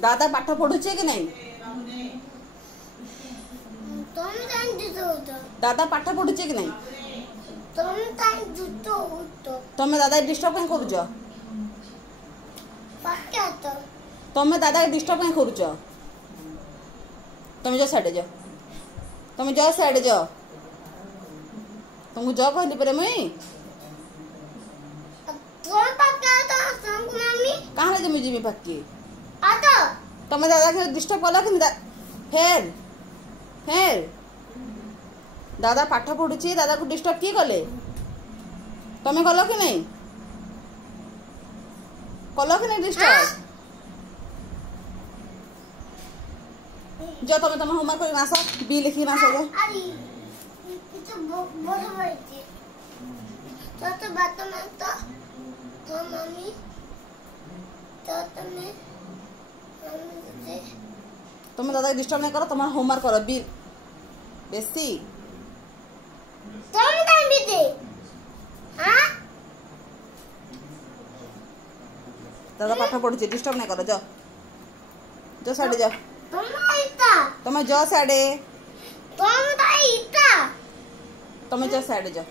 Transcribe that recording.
दादा पाठ पढ़ुचे कि नहीं? दादा पाठ पढ़ुचे कि नहीं? तुम्हें दादा डिस्टर्ब कहीं करूच? तुम्हें दादा डिस्टर्ब कहीं करूच? तुम्हें जो साइड जाओ, तुम्हें जो साइड जाओ, तुमको जो कहली पर मुई कहाँ ले मुझे पक्की तुम्हें दादा के डिस्टर्ब कल कि फेर फेर दादा पाठ पढ़ुची दादा को डिस्टर्ब किए कले? तुम्हें कल कि नहीं? कल कि नहीं डिस्टर्ब? जो तुम्हें तुम होमवर्क कर नास बी लिखी नास जो तुम्हें दादा डिस्टर्ब नहीं करो, तुम्हारा होमवर्क करो बी बेसी दादा पाठ पढ़ुचे डिस्टर्ब नहीं करो जो जो साइड जाओ तुम्हें जो साइड तुम्हें जो साइड जाओ